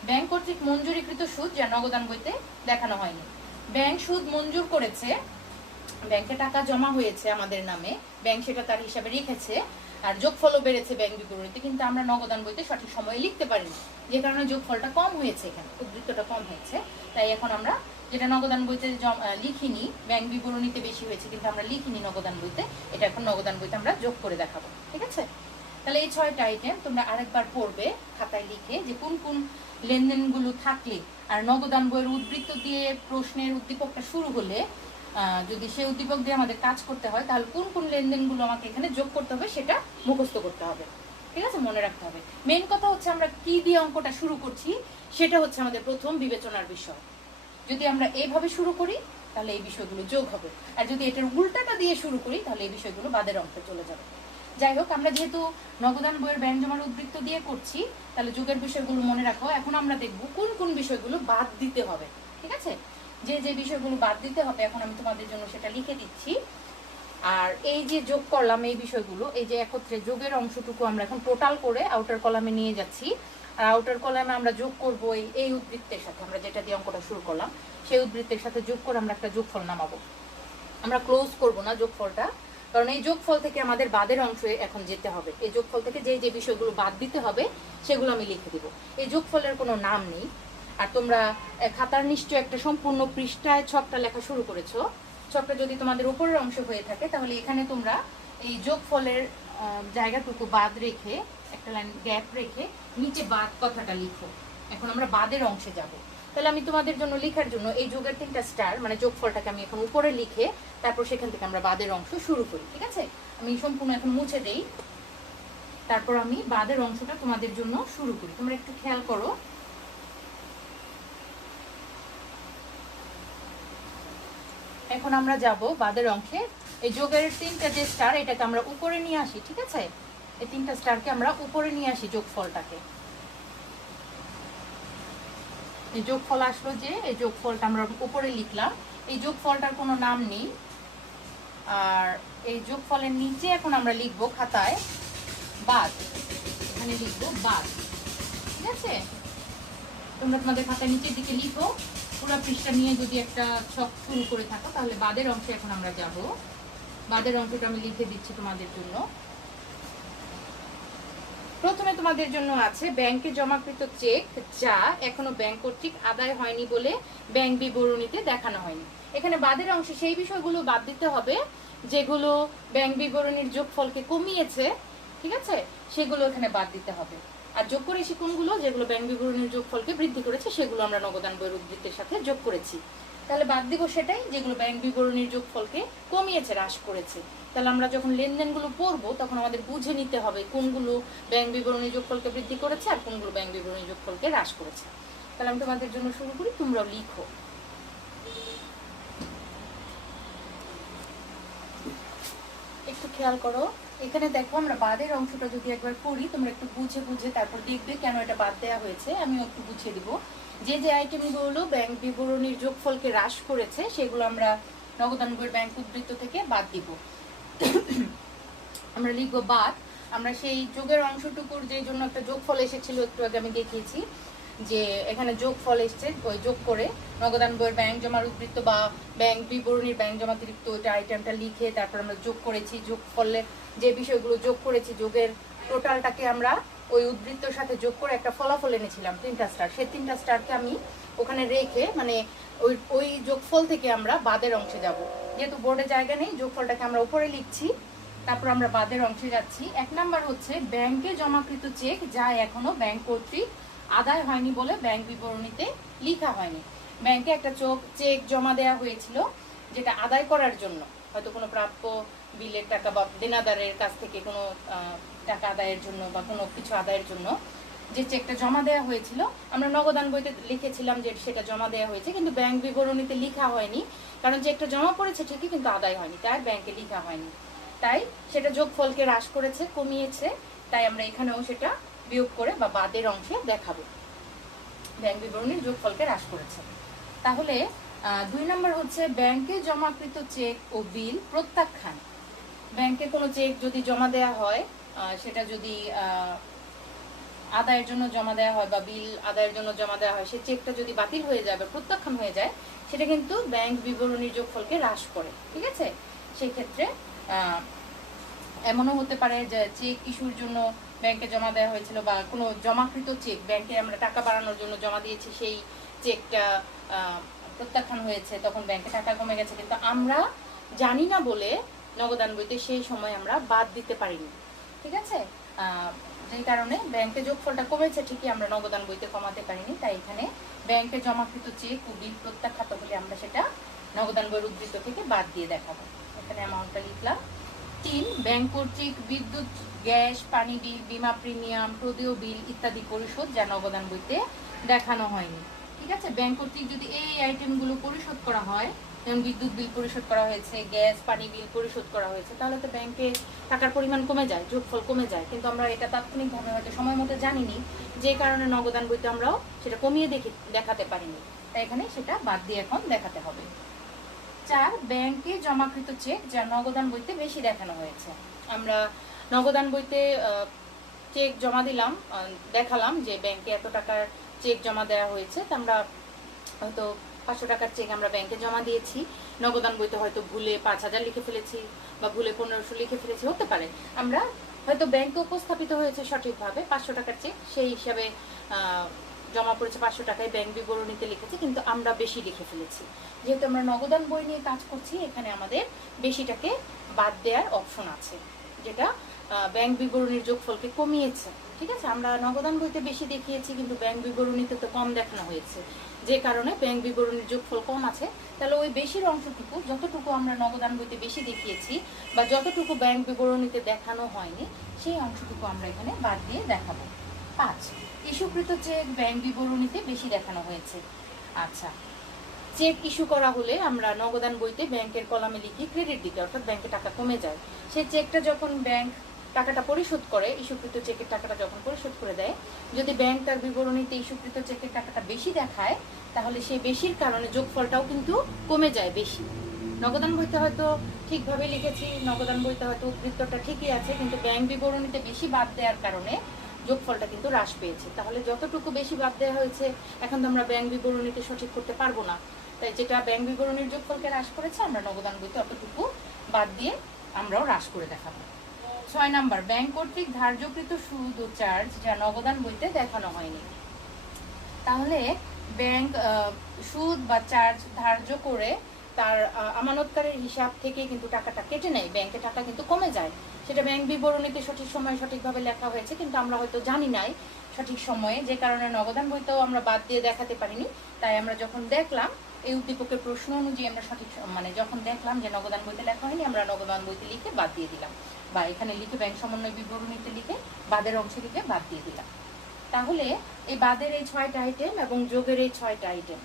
ব্যাংক কর্তৃক মঞ্জুরিকৃত সুদ যা নগদান বইতে দেখানো হয়নি। ব্যাংক সুদ মঞ্জুর করেছে, ব্যাংকে টাকা জমা হয়েছে আমাদের নামে, ব্যাংক সেটা তার হিসাবে রেখেছে, আর যোগফলও বেড়েছে ব্যাংক বিবরণীতে, কিন্তু আমরা নগদান বইতে সঠিক সময়ে লিখতে পারিনি, যে কারণে যোগফলটা কম হয়েছে, এখানে উদ্বৃত্তটা কম হয়েছে। তাই এখন আমরা যেটা নগদান বইতে লিখিনি, ব্যাংক বিবরণীতে বেশি হয়েছে কিন্তু আমরা লিখিনি নগদান বইতে, এটা এখন নগদান বইতে আমরা যোগ করে দেখাবো। ঠিক আছে, তাহলে এই 6টা আইটেম তোমরা আরেকবার পড়বে খাতায় লিখে, যে কোন কোন লেনদেনগুলো থাকলে আর নগদান বইয়ের উদ্বৃত্ত দিয়ে প্রশ্নের উদ্দীপকটা শুরু হলে যদি সেই উদ্দীপক দিয়ে আমাদের কাজ করতে হয়, তাহলে কোন কোন লেনদেনগুলো আমাকে এখানে যোগ করতে হবে সেটা মুখস্থ করতে হবে। ঠিক আছে, মনে রাখতে হবে। মেন কথা হচ্ছে আমরা কি দিয়ে অঙ্কটা শুরু করছি সেটা হচ্ছে আমাদের প্রথম বিবেচনার বিষয়। যদি আমরা এইভাবে শুরু করি তাহলে এই বিষয়গুলো যোগ হবে, আর যদি এটার উল্টাটা দিয়ে শুরু করি তাহলে এই বিষয়গুলো বাদের অঙ্কে চলে যাবে। যাই হোক, আমরা যেহেতু নগদান বইয়ের ব্যাংক জমার উদ্বৃত্ত দিয়ে করছি, তাহলে যোগের বিষয়গুলো মনে রাখো। এখন আমরা দেখব কোন কোন বিষয়গুলো বাদ দিতে হবে। ঠিক আছে, যে যে বিষয়গুলো বাদ দিতে হবে এখন আমি তোমাদের জন্য সেটা লিখে দিচ্ছি। আর এই যে যোগ করলাম এই বিষয়গুলো, এই যে একত্রে যোগের অংশটুকু আমরা এখন টোটাল করে আউটার কলামে নিয়ে যাচ্ছি, আর আউটার কলামে আমরা যোগ করবো এই উদ্বৃত্তের সাথে, আমরা যেটা দিয়ে অঙ্কটা শুরু করলাম সেই উদ্বৃত্তের সাথে যোগ করে আমরা একটা যোগফল নামাবো। আমরা ক্লোজ করব না যোগফলটা, কারণ এই যোগফল থেকে আমাদের বাদের অংশে এখন যেতে হবে। এই যোগফল থেকে যে যে বিষয়গুলো বাদ দিতে হবে সেগুলো আমি লিখে দিব। এই যোগফলের কোনো নাম নেই। আর তোমরা খাতার নিশ্চয় একটা সম্পূর্ণ পৃষ্ঠায় ছকটা লেখা শুরু করেছো। ছকটা যদি তোমাদের উপরের অংশ হয়ে থাকে তাহলে এখানে তোমরা এই যোগফলের জায়গাটুকু বাদ রেখে একটা লাইন গ্যাপ রেখে নিচে বাদ কথাটা লিখো। এখন আমরা বাদের অংশে যাব। তাহলে আমি তোমাদের জন্য লেখার জন্য এই যোগের 3টা স্টার মানে যোগফলটাকে আমি এখন উপরে লিখে তারপর সেখান থেকে আমরা বাদের অংশ শুরু করি। ঠিক আছে, আমি সম্পূর্ণ এখন মুছে দেই, তারপর আমি বাদের অংশটা তোমাদের জন্য শুরু করি। তোমরা একটু খেয়াল করো। এখন আমরা যাব বাদের অংশে। এই যোগের 3টা যে স্টার এটাকে আমরা উপরে নিয়ে আসি। ঠিক আছে, এই 3টা স্টারকে আমরা উপরে নিয়ে আসি যোগফলটাকে। এই যোগফল আসলো, যে এই যোগফলটা আমরা উপরে লিখলাম। এই যোগফলটার কোনো নাম নেই। আর এই যোগফলের নিচে এখন আমরা লিখবো খাতায় বাদ, এখানে লিখবো বাদ। ঠিক আছে, তোমরা তোমাদের খাতার নিচের দিকে লিখো, পুরো পৃষ্ঠা নিয়ে যদি একটা ছক শুরু করে থাকো তাহলে বাদের অংশে এখন আমরা যাব। বাদের অংশটা আমি লিখে দিচ্ছি তোমাদের জন্য। প্রথমে তোমাদের জন্য আছে ব্যাংকে জমাকৃত চেক যা এখনো ব্যাংক কর্তৃক আদায় হয়নি বলে ব্যাংক বিবরণীতে দেখানো হয়নি। এখানে বাদের অংশে সেই বিষয়গুলো বাদ দিতে হবে যেগুলো ব্যাংক বিবরণীর যোগফলকে কমিয়েছে। ঠিক আছে, সেগুলো এখানে বাদ দিতে হবে। আর যোগ করেছি কোনগুলো, যেগুলো ব্যাংক বিবরণীর যোগফলকে বৃদ্ধি করেছে সেগুলো আমরা নগদান বইয়ের উদ্বৃত্তের সাথে যোগ করেছি। তাহলে বাদ দিব সেটাই যেগুলো ব্যাংক বিবরণীর যোগফলকে কমিয়েছে, হ্রাস করেছে। তাহলে আমরা যখন লেনদেনগুলো পড়বো তখন আমাদের বুঝে নিতে হবে কোনগুলো ব্যাংক বিবরণী যোগফলকে বৃদ্ধি করেছে আর কোনগুলো ব্যাংক বিবরণী যোগফলকে হ্রাস করেছে। তাহলে আমি তোমাদের জন্য শুরু করি, তোমরাও লিখো। একটু খেয়াল করো, এখানে দেখো আমরা বাদের অংশটা যদি একবার করি তোমরা একটু বুঝে বুঝে তারপর দেখবে কেন এটা বাদ দেওয়া হয়েছে। আমিও একটু বুঝিয়ে দিব। যে যে আইটেমগুলো ব্যাংক বিবরণীর যোগফলকে হ্রাস করেছে সেগুলো আমরা নগদান বইয়ের ব্যাংক উদ্বৃত্ত থেকে বাদ দিব। আমরা লিখবো বাদ। আমরা সেই যোগের অংশটুকুর যে জন্য একটা যোগফল এসেছিল একটু আগে আমি দেখিয়েছি, যে এখানে যোগফল এসছে, ওই যোগ করে নগদান বইয়ের ব্যাংক জমার উদ্বৃত্ত বা ব্যাংক বিবরণীর ব্যাংক জমাতিরিক্ত ওইটা আইটেমটা লিখে তারপর আমরা যোগ করেছি। যোগফলে যে বিষয়গুলো যোগ করেছি যোগের টোটালটাকে আমরা ওই উদ্বৃত্তর সাথে যোগ করে একটা ফলাফল এনেছিলাম 3টা স্টার। সেই 3টা স্টারকে আমি ওখানে রেখে মানে ওই যোগফল থেকে আমরা বাদের অংশে যাব। যেহেতু বোর্ডে জায়গা নেই, যোগফলটাকে আমরা উপরে লিখছি, তারপর আমরা বাদের অংশে যাচ্ছি। 1 নাম্বার হচ্ছে ব্যাংকে জমাকৃত চেক যা এখনো ব্যাংক কর্তৃক আদায় হয়নি বলে ব্যাংক বিবরণীতে লেখা হয়নি। ব্যাংকে একটা চেক জমা দেওয়া হয়েছিল যেটা আদায় করার জন্য, হয়তো কোনো প্রাপ্য বিলের টাকা বা দেনাদারের কাছ থেকে কোনো টাকা আদায়ের জন্য বা কোনো কিছু আদায়ের জন্য যে চেকটা জমা দেওয়া হয়েছিল, আমরা নগদান বইতে লিখেছিলাম যে সেটা জমা দেওয়া হয়েছে, কিন্তু ব্যাংক বিবরণীতে লেখা হয়নি, কারণ চেকটা জমা পড়েছে ঠিকই কিন্তু আদায় হয়নি, তাই ব্যাংকে লেখা হয়নি, তাই সেটা যোগফলকে হ্রাস করেছে, কমিয়েছে, তাই আমরা এখানেও সেটা বিয়োগ করে বা বাদের অংশে দেখাবো ব্যাংক বিবরণীর যোগফলকে হ্রাস করেছে। তাহলে 2 নম্বর হচ্ছে ব্যাংকে জমাকৃত চেক ও বিল প্রত্যাখ্যান। ব্যাংকে কোনো চেক যদি জমা দেওয়া হয়, সেটা যদি আদায়ের জন্য জমা দেওয়া হয় বা বিল আদায়ের জন্য জমা দেওয়া হয়, সেই চেকটা যদি বাতিল হয়ে যায় বা প্রত্যাখ্যান হয়ে যায়, সেটা কিন্তু ব্যাংক বিবরণীর যোগফলকে হ্রাস করে। ঠিক আছে, সেই ক্ষেত্রে এমনও হতে পারে যে চেক ইস্যুর জন্য ব্যাংকে জমা দেওয়া হয়েছিল বা কোনো জমাকৃত চেক ব্যাংকে আমরা টাকা বাড়ানোর জন্য জমা দিয়েছি, সেই চেকটা প্রত্যাখ্যান হয়েছে, তখন ব্যাংকে টাকা কমে গেছে, কিন্তু আমরা জানি না বলে নগদান বইতে সেই সময় আমরা বাদ দিতে পারিনি। ঠিক আছে, যেই কারণে ব্যাংকে যোগফলটা কমেছে ঠিকই, আমরা নগদান বইতে কমাতে পারিনি, তাই এখানে ব্যাংকে জমাকৃত চেক ও বিল প্রত্যাখ্যাত হলে আমরা সেটা নগদান বইয়ের উদ্ধৃত থেকে বাদ দিয়ে দেখাবো। এখানে অ্যামাউন্টটা লিখলাম। 3, ব্যাংক কর্তৃক বিদ্যুৎ, গ্যাস, পানি বিল, বীমা প্রিমিয়াম, প্রদেয় বিল ইত্যাদি পরিশোধ যা নগদান বইতে দেখানো হয়নি। ঠিক আছে, ব্যাংক কর্তৃক যদি এই আইটেমগুলো পরিশোধ করা হয়, যেমন বিদ্যুৎ বিল পরিশোধ করা হয়েছে, গ্যাস পানি বিল পরিশোধ করা হয়েছে, তাহলে তো ব্যাংকে টাকার পরিমাণ কমে যায়, যোগফল কমে যায়, কিন্তু আমরা এটা তাৎক্ষণিকভাবে হয়তো সময় মতো জানিনি, যে কারণে নগদান বইতে আমরাও সেটা কমিয়ে দেখাতে পারিনি, তাই এখানে সেটা বাদ দিয়ে এখন দেখাতে হবে। 4, ব্যাংকে জমাকৃত চেক যা নগদান বইতে বেশি দেখানো হয়েছে। আমরা নগদান বইতে চেক জমা দিলাম, দেখালাম যে ব্যাংকে এত টাকার চেক জমা দেওয়া হয়েছে, তা আমরা হয়তো 500 টাকার চেক আমরা ব্যাংকে জমা দিয়েছি, নগদান বইতে হয়তো ভুলে 5000 লিখে ফেলেছি বা ভুলে 1500 লিখে ফেলেছি, হতে পারে। আমরা হয়তো ব্যাংকে উপস্থাপিত হয়েছে সঠিকভাবে 500 টাকার চেক, সেই হিসাবে জমা পড়েছে 500 টাকায়, ব্যাংক বিবরণীতে লিখেছি, কিন্তু আমরা বেশি লিখে ফেলেছি। যেহেতু আমরা নগদান বই নিয়ে কাজ করছি, এখানে আমাদের বেশিটাকে বাদ দেওয়ার অপশন আছে, যেটা ব্যাংক বিবরণীর যোগফলকে কমিয়েছে। ঠিক আছে, আমরা নগদান বইতে বেশি দেখিয়েছি, কিন্তু ব্যাংক বিবরণীতে তো কম দেখানো হয়েছে, যে কারণে ব্যাংক বিবরণীর যোগফল কম আছে। তাহলে ওই বেশির অংশটুকু, যতটুকু আমরা নগদান বইতে বেশি দেখিয়েছি বা যতটুকু ব্যাংক বিবরণীতে দেখানো হয়নি, সেই অংশটুকু আমরা এখানে বাদ দিয়ে দেখাবো। 5, ইস্যুকৃত চেক ব্যাংক বিবরণীতে বেশি দেখানো হয়েছে। আচ্ছা, চেক ইস্যু করা হলে আমরা নগদান বইতে ব্যাংকের কলামে লিখি ক্রেডিট দিতে, অর্থাৎ ব্যাংকে টাকা কমে যায়। সেই চেকটা যখন ব্যাংক টাকাটা পরিশোধ করে, ইস্যুকৃত চেকের টাকাটা যখন পরিশোধ করে দেয়, যদি ব্যাংক তার বিবরণীতে ইস্যুকৃত চেকের টাকাটা বেশি দেখায়, তাহলে সেই বেশির কারণে যোগফলটাও কিন্তু কমে যায় বেশি। নগদান বইতে হয়তো ঠিকভাবে লিখেছি, নগদান বইতে হয়তো উদ্ধৃতটা ঠিকই আছে, কিন্তু ব্যাংক বিবরণীতে বেশি বাদ দেওয়ার কারণে যোগফলটা কিন্তু হ্রাস পেয়েছে। তাহলে যতটুকু বেশি বাদ দেওয়া হয়েছে, এখন তো আমরা ব্যাংক বিবরণীতে সঠিক করতে পারবো না, তাই যেটা ব্যাংক বিবরণীর যোগফলকে হ্রাস করেছে, আমরা নগদান বইতে অতটুকু বাদ দিয়ে আমরাও হ্রাস করে দেখাবো। 6 নম্বর, ব্যাংক কর্তৃক ধার্যকৃত সুদ ও চার্জ যা নগদান বইতে দেখানো হয়নি। তাহলে ব্যাংক সুদ বা চার্জ ধার্য করে তার আমানতকারীর হিসাব থেকে কিন্তু টাকাটা কেটে নেয়, ব্যাংকে টাকা কিন্তু কমে যায়, সেটা ব্যাংক বিবরণীতে সঠিক সময়ে সঠিকভাবে লেখা হয়েছে, কিন্তু আমরা হয়তো জানি নাই সঠিক সময়ে, যে কারণে নগদান বইতেও আমরা বাদ দিয়ে দেখাতে পারিনি। তাই আমরা যখন দেখলাম এই উদ্দীপকের প্রশ্ন অনুযায়ী, আমরা সঠিক যখন দেখলাম যে নগদান বইতে লেখা হয়নি, আমরা নগদান বইতে লিখে বাদ দিয়ে দিলাম, বা এখানে লিখে ব্যাংক সমন্বয় বিবরণীতে লিখে বাদের অংশে লিখে বাদ দিয়ে দিলাম। তাহলে এই বাদের এই 6টা আইটেম এবং যোগের এই 6টা আইটেম,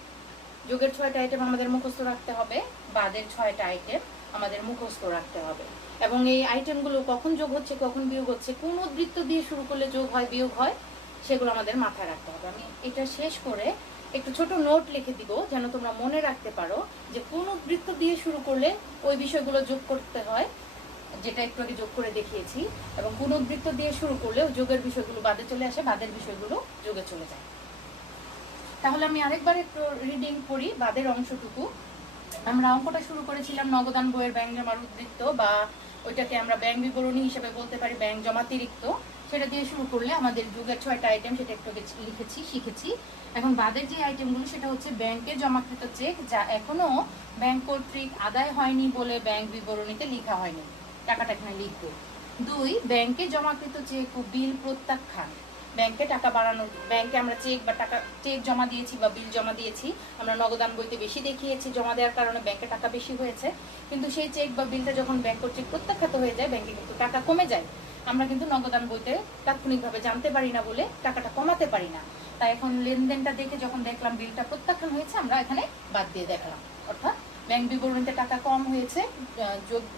যোগের 6টা আইটেম আমাদের মুখস্থ রাখতে হবে, বাদের 6টা আইটেম আমাদের মুখস্থ রাখতে হবে, এবং এই আইটেমগুলো কখন যোগ হচ্ছে কখন বিয়োগ হচ্ছে, কোন উদ্ধৃত দিয়ে শুরু করলে যোগ হয় বিয়োগ হয়, সেগুলো আমাদের মাথায় রাখতে হবে। আমি এটা শেষ করে একটু ছোট নোট লিখে দিব, যেন তোমরা মনে রাখতে পারো যে কোন উদ্ধৃত দিয়ে শুরু করলে ওই বিষয়গুলো যোগ করতে হয়, যেটা একটু আগে যোগ করে দেখিয়েছি, এবং কোন উদ্ধৃত দিয়ে শুরু করলে যোগের বিষয়গুলো বাদে চলে আসে, বাদের বিষয়গুলো যোগে চলে যায়। তাহলে আমি আরেকবার একটু রিডিং করি বাদের অংশটুকু। আমরা অঙ্কটা শুরু করেছিলাম নগদান বইয়ের ব্যাংক জমার উদ্ধৃত, বা ওইটাকে আমরা ব্যাংক বিবরণী হিসেবে বলতে পারি ব্যাংক জমাতিরিক্ত, সেটা দিয়ে শুরু করলে আমাদের যোগের 6টা আইটেম, সেটা একটু লিখেছি শিখেছি। এখন বাদের যে আইটেমগুলো, সেটা হচ্ছে ব্যাংকে জমাকৃত চেক যা এখনো ব্যাংক কর্তৃক আদায় হয়নি বলে ব্যাংক বিবরণীতে লেখা হয়নি, টাকাটা এখানে লিখবো। 2, ব্যাংকে জমাকৃত চেক ও বিল প্রত্যাখ্যান, ব্যাংকে টাকা বাড়ানোর, ব্যাংকে আমরা চেক বা টাকা চেক জমা দিয়েছি বা বিল জমা দিয়েছি, আমরা নগদান বইতে বেশি দেখিয়েছি, জমা দেওয়ার কারণে ব্যাংকে টাকা বেশি হয়েছে, কিন্তু সেই চেক বা বিলটা যখন ব্যাংক কর্তৃক প্রত্যাখ্যাত হয়ে যায়, ব্যাংকে কিন্তু টাকা কমে যায়, আমরা কিন্তু নগদান বইতে তাৎক্ষণিকভাবে জানতে পারি না বলে টাকাটা কমাতে পারি না। তাই এখন লেনদেনটা দেখে যখন দেখলাম বিলটা প্রত্যাখ্যান হয়েছে, আমরা এখানে বাদ দিয়ে দেখালাম, অর্থাৎ ব্যাংক বিবরণীতে টাকা কম হয়েছে,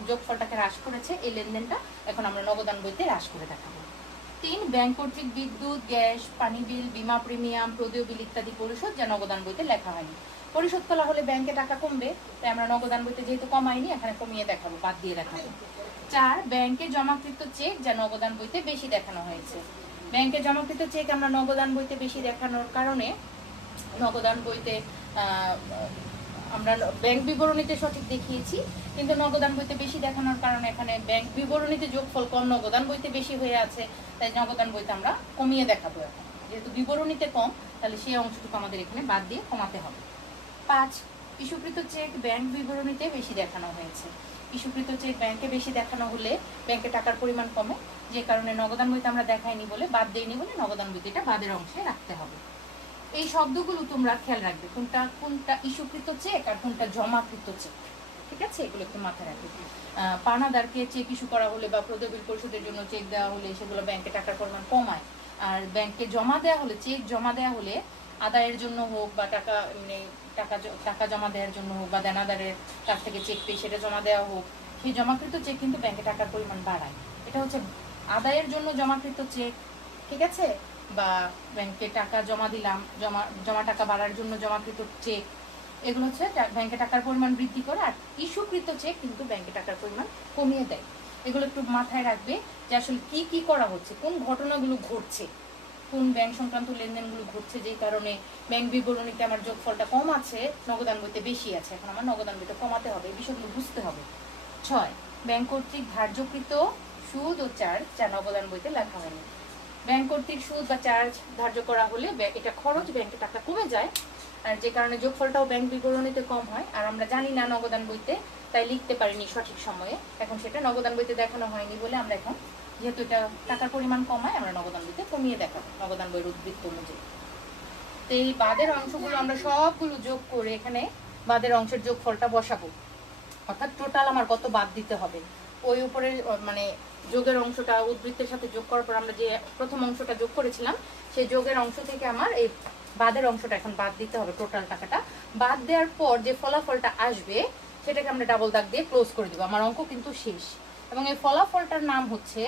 যোগফলটাকে হ্রাস করেছে এই লেনদেনটা এখন আমরা নগদান বইতে হ্রাস করে দেখাবো। 3, ব্যাংক কর্তৃক বিদ্যুৎ, গ্যাস, পানি বিল, বীমা প্রিমিয়াম, প্রদেয় বিল ইত্যাদি পরিশোধ যা নগদান বইতে লেখা হয়নি। পরিশোধ করা হলে ব্যাংকে টাকা কমবে, তাই আমরা নগদান বইতে যেহেতু কমাইনি এখানে কমিয়ে দেখাবো, বাদ দিয়ে দেখাবো। 4, ব্যাংকে জমাকৃত চেক যা নগদান বইতে বেশি দেখানো হয়েছে। ব্যাংকে জমাকৃত চেক আমরা নগদান বইতে বেশি দেখানোর কারণে নগদান বইতে আমরা ব্যাংক বিবরণীতে সঠিক দেখিয়েছি, কিন্তু নগদান বইতে বেশি দেখানোর কারণে এখানে ব্যাংক বিবরণীতে যোগফল কম, নগদান বইতে বেশি হয়ে আছে, তাই নগদান বইতে আমরা কমিয়ে দেখাবো। এখন যেহেতু বিবরণীতে কম, তাহলে সেই অংশটুকু আমাদের এখানে বাদ দিয়ে কমাতে হবে। 5, ইস্যুকৃত চেক ব্যাংক বিবরণীতে বেশি দেখানো হয়েছে। ইস্যুকৃত চেক ব্যাংকে বেশি দেখানো হলে ব্যাংকে টাকার পরিমাণ কমে, যে কারণে নগদান বইতে আমরা দেখাইনি বলে, বাদ দেইনি বলে নগদান বইতে এটা বাদের অংশে রাখতে হবে। এই শব্দগুলো তোমরা খেয়াল রাখবে, কোনটা কোনটা ইস্যুকৃত চেক আর কোনটা জমাকৃত চেক, ঠিক আছে? এগুলো একটু মাথায় রাখবে। পাওনাদারকে চেক ইস্যু করা হলে বা প্রদেয় বিল পরিশোধের জন্য চেক দেওয়া হলে সেগুলো ব্যাংকে টাকার পরিমাণ কমায়, আর ব্যাংকে জমা দেওয়া হলে, চেক জমা দেওয়া হলে আদায়ের জন্য হোক বা টাকা মানে টাকা জমা দেওয়ার জন্য হোক বা দেনাদারের কাছ থেকে চেক পেয়ে সেটা জমা দেওয়া হোক, সেই জমাকৃত চেক কিন্তু ব্যাংকে টাকার পরিমাণ বাড়ায়। এটা হচ্ছে আদায়ের জন্য জমাকৃত চেক, ঠিক আছে? বা ব্যাংকে টাকা জমা দিলাম, জমা টাকা বাড়ার জন্য জমাকৃত চেক, এগুলো হচ্ছে ব্যাংকে টাকার পরিমাণ বৃদ্ধি করে। আর ইস্যুকৃত চেক কিন্তু ব্যাংকে টাকার পরিমাণ কমিয়ে দেয়। এগুলো একটু মাথায় রাখবে যে আসলে কি কি করা হচ্ছে, কোন ঘটনাগুলো ঘটছে, কোন ব্যাংক সংক্রান্ত লেনদেনগুলো ঘটছে, যেই কারণে ব্যাংক বিবরণীতে আমার যোগফলটা কম আছে, নগদান বইতে বেশি আছে, এখন আমার নগদান বইটা কমাতে হবে, এই বিষয়গুলো বুঝতে হবে। 6, ব্যাংক কর্তৃক ধার্যকৃত সুদ ও চার্জ যা নগদান বইতে লেখা হয়নি। ব্যাংক কর্তৃক সুদ বা চার্জ ধার্য করা হলে এটা খরচ, ব্যাংকে টাকা কমে যায়, আর যে কারণে যোগফলটাও ব্যাংক বিবরণীতে কম হয়, আর আমরা জানি না নগদান বইতে, তাই লিখতে পারিনি সঠিক সময়ে। এখন সেটা নগদান বইতে দেখানো হয়নি বলে আমরা এখন, যেহেতু এটা টাকার পরিমাণ কমায়, আমরা নগদান বইতে কমিয়ে দেখাবো নগদান বইয়ের উদ্বৃত্ত অনুযায়ী। তো এই বাদের অংশগুলো আমরা সবগুলো যোগ করে এখানে বাদের অংশের যোগফলটা বসাবো, অর্থাৎ টোটাল আমার কত বাদ দিতে হবে। ওই উপরে মানে যোগের অংশটা উদ্বৃত্তের সাথে যোগ করার পর আমরা যে প্রথম অংশটা যোগ করেছিলাম, সেই যোগের অংশ থেকে আমার এই বাদের অংশটা এখন বাদ দিতে হবে। টোটাল টাকাটা বাদ দেওয়ার পর যে ফলাফলটা আসবে সেটাকে আমরা ডাবল দাগ দিয়ে ক্লোজ করে দেবো। আমার অঙ্ক কিন্তু শেষ, এবং এই ফলাফলটার নাম হচ্ছে,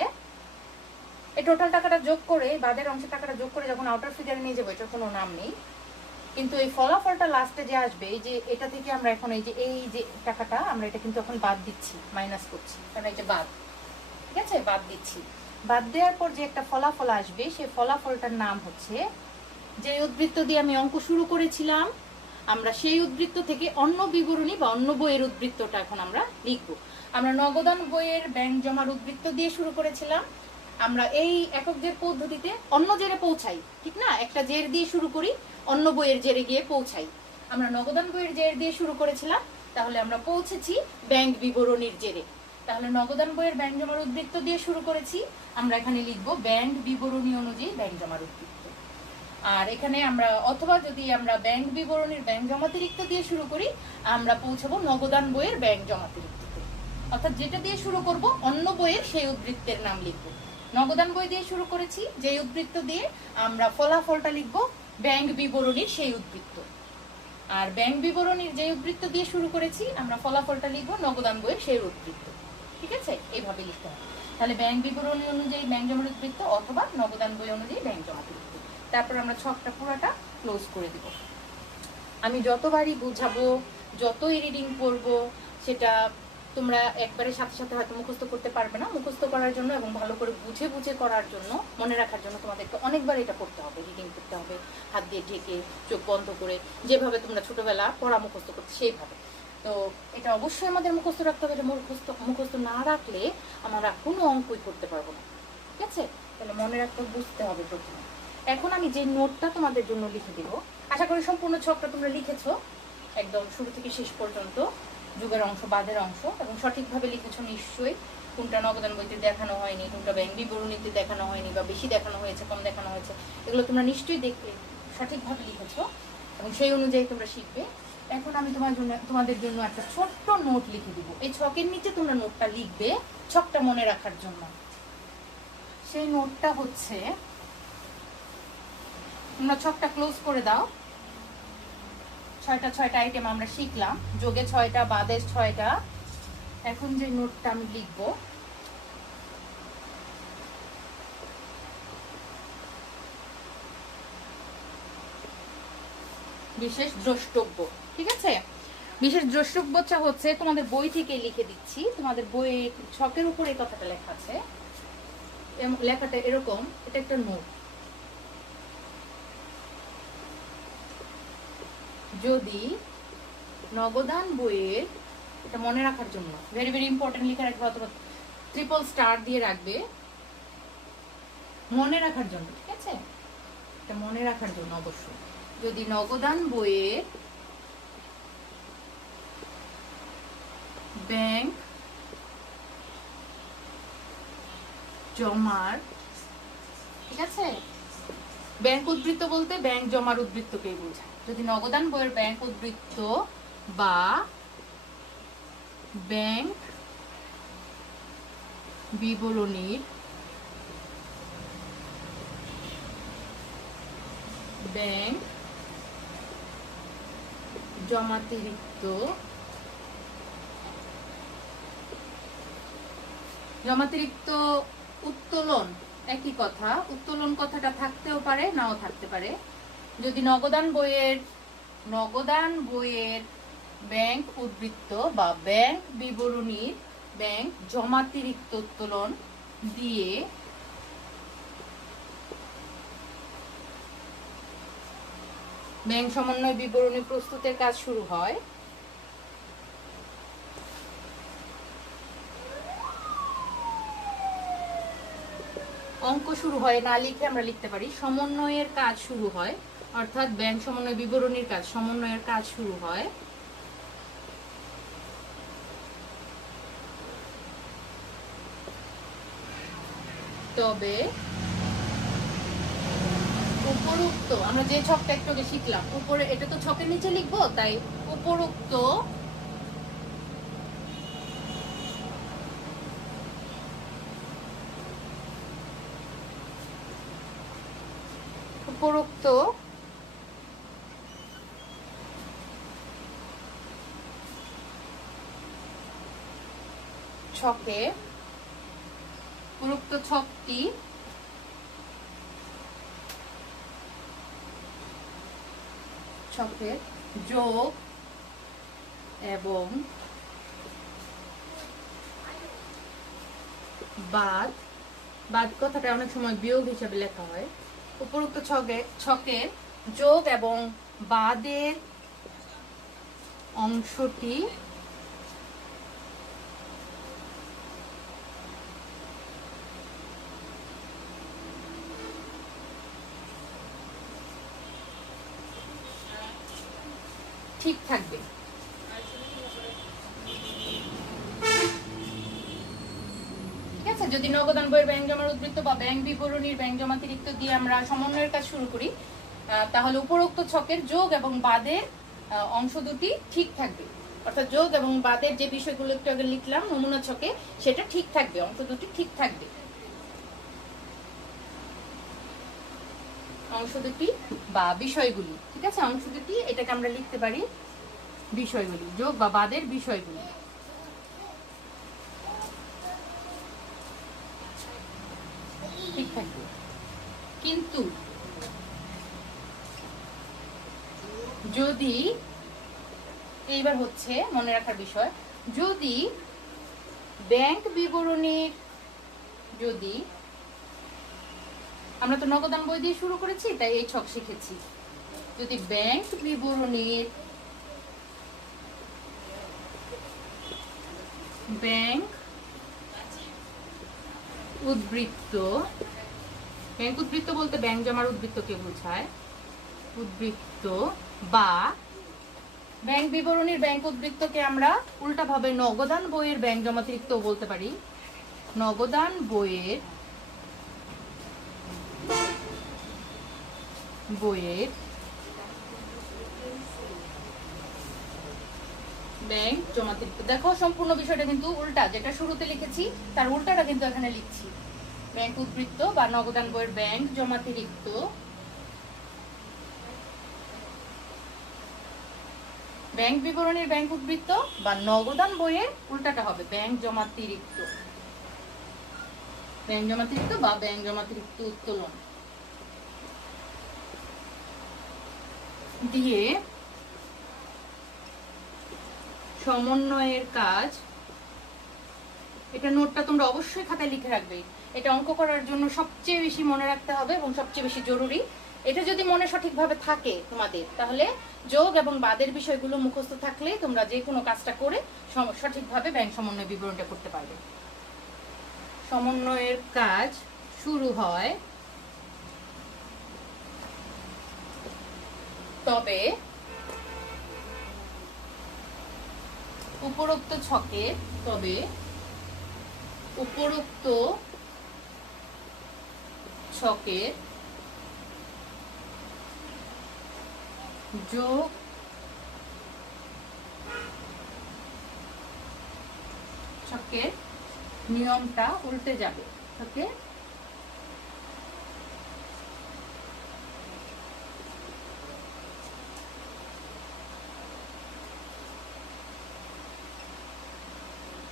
এই টোটাল টাকাটা যোগ করে বাদের অংশের টাকাটা যোগ করে যখন আউটার ফিগারে নিয়ে যাবো, এটার কোনো নাম নেই, কিন্তু এই ফলাফলটা লাস্টে যে আসবে, এই যে এটা থেকে আমরা এখন এই যে টাকাটা আমরা এটা কিন্তু এখন বাদ দিচ্ছি, মাইনাস করছি, কারণ এই যে বাদ, ঠিক আছে, বাদ দিচ্ছি। বাদ দেওয়ার পর যে একটা ফলাফল আসবে, সেই ফলাফলটার নাম হচ্ছে, যে উদ্বৃত্ত দিয়ে আমি অঙ্ক শুরু করেছিলাম, আমরা সেই উদ্বৃত্ত থেকে অন্য বিবরণী বা অন্য বইয়ের উদ্বৃত্তটা এখন আমরা লিখব। আমরা নগদান বইয়ের ব্যাংক জমার উদ্বৃত্ত দিয়ে শুরু করেছিলাম, আমরা এই একক জের পদ্ধতিতে অন্য জেরে পৌঁছাই, ঠিক না? একটা জের দিয়ে শুরু করি, অন্য বইয়ের জেরে গিয়ে পৌঁছাই। আমরা নগদান বইয়ের জের দিয়ে শুরু করেছিলাম, তাহলে আমরা পৌঁছেছি ব্যাংক বিবরণীর জেরে। তাহলে নগদান বইয়ের ব্যাংক জমার উদ্বৃত্ত দিয়ে শুরু করেছি, আমরা এখানে লিখব ব্যাংক বিবরণী অনুযায়ী ব্যাংক জমার উদ্বৃত্ত। আর এখানে আমরা, অথবা যদি আমরা ব্যাংক বিবরণীর ব্যাংক জমাতিরিক্ত দিয়ে শুরু করি, আমরা পৌঁছাবো নগদান বইয়ের ব্যাংক জমাতিরিক্ততে। অর্থাৎ যেটা দিয়ে শুরু করব অন্য বইয়ের সেই উদ্বৃত্তের নাম লিখব। নগদান বই দিয়ে শুরু করেছি, যে উদ্বৃত্ত দিয়ে আমরা ফলাফলটা লিখব ব্যাংক বিবরণীর সেই উদ্বৃত্ত। আর ব্যাংক বিবরণীর যে উদ্বৃত্ত দিয়ে শুরু করেছি, আমরা ফলাফলটা লিখব নগদান বইয়ের সেই উদ্বৃত্ত, ঠিক আছে? এইভাবে লিখতে হবে। তাহলে ব্যাংক বিবরণী অনুযায়ী ব্যাংক জমার উদ্বৃত্ত অথবা নগদান বই অনুযায়ী ব্যাংক জমাতিরিক্ত। তারপর আমরা ছকটা পুরোটা ক্লোজ করে দিব। আমি যতবারই বুঝাবো, যতই রিডিং করবো, সেটা তোমরা একবারে সাথে সাথে হয়তো মুখস্থ করতে পারবে না। মুখস্থ করার জন্য এবং ভালো করে বুঝে বুঝে করার জন্য, মনে রাখার জন্য তোমাদেরকে অনেকবার এটা করতে হবে, রিডিং করতে হবে, হাত দিয়ে ঢেকে, চোখ বন্ধ করে, যেভাবে তোমরা ছোটবেলা পড়া মুখস্থ করতে সেইভাবে। তো এটা অবশ্যই আমাদের মুখস্থ রাখতে হবে। এটা মুখস্থ না রাখলে আমরা কোনো অঙ্কই করতে পারবো না, ঠিক আছে? তাহলে মনে রাখতে, বুঝতে হবে প্রথমে। এখন আমি যে নোটটা তোমাদের জন্য লিখে দিব, আশা করি সম্পূর্ণ ছকটা তোমরা লিখেছো একদম শুরু থেকে শেষ পর্যন্ত, যুগের অংশ, বাদের অংশ, এবং সঠিকভাবে লিখেছো নিশ্চয়ই। কোনটা নগদান বইতে দেখানো হয়নি, কোনটা ব্যাংক বিবরণীতে দেখানো হয়নি, বা বেশি দেখানো হয়েছে, কম দেখানো হয়েছে, এগুলো তোমরা নিশ্চয়ই দেখবে সঠিকভাবে লিখেছো, এবং সেই অনুযায়ী তোমরা শিখবে। এখন আমি তোমাদের জন্য একটা ছোট্ট নোট লিখে দিব। এই ছকের নিচে তোমরা নোটটা লিখবে, ছকটা মনে রাখার জন্য। সেই নোটটা হচ্ছে, তোমরা ছকটা ক্লোজ করে দাও। 6টা আইটেম আমরা শিখলাম, যোগে 6টা, বাদের 6টা। এখন যে নোটটা আমি লিখব, বিশেষ দ্রষ্টব্য, ঠিক আছে? বিশেষ দ্রষ্টব্যটা হচ্ছে তোমাদের বই থেকে লিখে দিচ্ছি, তোমাদের বই ছকের উপরে এই কথাটা লেখা আছে। লেখাটা এরকম, এটা একটা নোট। যদি নগদান বইয়ের, এটা মনে রাখার জন্য ভেরি ভেরি ইম্পর্টেন্ট লিখে রাখবে, অথবা ট্রিপল স্টার দিয়ে রাখবে মনে রাখার জন্য, ঠিক আছে? এটা মনে রাখার জন্য অবশ্যই। যদি নগদান বইয়ের ব্যাংক জমার, ঠিক আছে? ব্যাংক উদ্বৃত্ত বলতে ব্যাংক জমার উদ্বৃত্তকেই বোঝায়। যদি নগদান বইয়ের ব্যাংক উদ্বৃত্ত বা ব্যাংক বিবরণীর ব্যাংক জমাতিরিক্ত উত্তোলন, একই কথা, উত্তোলন কথাটা থাকতেও পারে নাও থাকতে পারে। যদি নগদান বইয়ের ব্যাংক উদ্বৃত্ত বা ব্যাংক বিবরণীর ব্যাংক জমাতিরিক্ত উত্তোলন দিয়ে ব্যাংক সমন্বয় বিবরণী প্রস্তুতের কাজ শুরু হয়, অঙ্ক শুরু হয়, না লিখে আমরা লিখতে পারি সমন্বয়ের কাজ শুরু হয়, অর্থাৎ ব্যাংক সমন্বয় বিবরণীর কাজ, সমন্বয়ের কাজ শুরু হয়, তবে উপরোক্ত, আমরা যে ছকটা একটু আগে শিখলাম, উপরে, এটা তো ছকের নিচে লিখবো, তাই উপরোক্ত ছকে, উপরোক্ত ছকটি ছকের যোগ এবং বাদ কথাটা অনেক সময় বিয়োগ হিসাবে লেখা হয়। উপরোক্ত ছকের যোগ এবং বাদের অংশটি ঠিক থাকবে। ঠিক আছে? যদি নগদান বইয়ের ব্যাংক জমার উদ্বৃত্ত বা ব্যাংক বিবরণীর ব্যাংক জমাতিরিক্ত দিয়ে আমরা সমন্বয়ের কাজ শুরু করি, তাহলে উপরোক্ত ছকের যোগ এবং বাদের অংশ দুটি ঠিক থাকবে, অর্থাৎ যোগ এবং বাদের যে বিষয়গুলো একটু আগে লিখলাম নমুনা ছকে, সেটা ঠিক থাকবে, অংশ দুটি ঠিক থাকবে। অংশ দুটি বা বিষয়গুলি, ঠিক আছে? অংশ দুটি, এটাকে আমরা লিখতে পারি বিষয়গুলি, যোগ বা বাদের বিষয়গুলি। ঠিক থাকবে। কিন্তু যদি, এইবার হচ্ছে মনে রাখার বিষয়, যদি ব্যাংক বিবরণীর, যদি আমরা তো নগদান বই দিয়ে শুরু করেছি, তাই এই ছক শিখেছি, যদি ব্যাংক বিবরণীর ব্যাংক উদ্বৃত্ত, ব্যাংক উদ্বৃত্ত বলতে ব্যাংক জমার উদ্বৃত্তকে বোঝায়, উদ্বৃত্ত বা ব্যাংক বিবরণীর ব্যাংক উদ্বৃত্তকে আমরা উল্টাভাবে নগদান বইয়ের ব্যাংক জমাতিরিক্ত বলতে পারি। নগদান বইয়ের ব্যাংক জমাতিরিক্ত। দেখো সম্পূর্ণ বিষয়টা কিন্তু উল্টা, যেটা শুরুতে লিখেছি তার উল্টাটা কিন্তু এখানে লিখছি। ব্যাংক উদ্বৃত্ত বা নগদান বইয়ের ব্যাংক জমাতিরিক্ত ব্যাংক বিবরণীর ব্যাংক উদ্বৃত্ত বা নগদান বইয়ের উল্টাটা হবে ব্যাংক জমাতিরিক্ত, ব্যাংক জমাতিরিক্ত বা ব্যাংক জমাতিরিক্ত উত্তোলন দিয়ে সমন্বয়ের কাজ। এটা নোটটা তোমরা অবশ্যই খাতায় লিখে রাখবে। এটা অঙ্ক করার জন্য সবচেয়ে বেশি মনে রাখতে হবে এবং সবচেয়ে বেশি জরুরি। এটা যদি মনে সঠিকভাবে থাকে তোমাদের, তাহলে যোগ এবং বাদের বিষয়গুলো মুখস্থ থাকলে তোমরা যে কোনো কাজটা করে সঠিকভাবে ব্যাংক সমন্বয় বিবরণটা করতে পারবে। সমন্বয়ের কাজ শুরু হয় তবে উপরোক্ত ছকের যোগ ছকের নিয়মটা উল্টে যাবে। ওকে,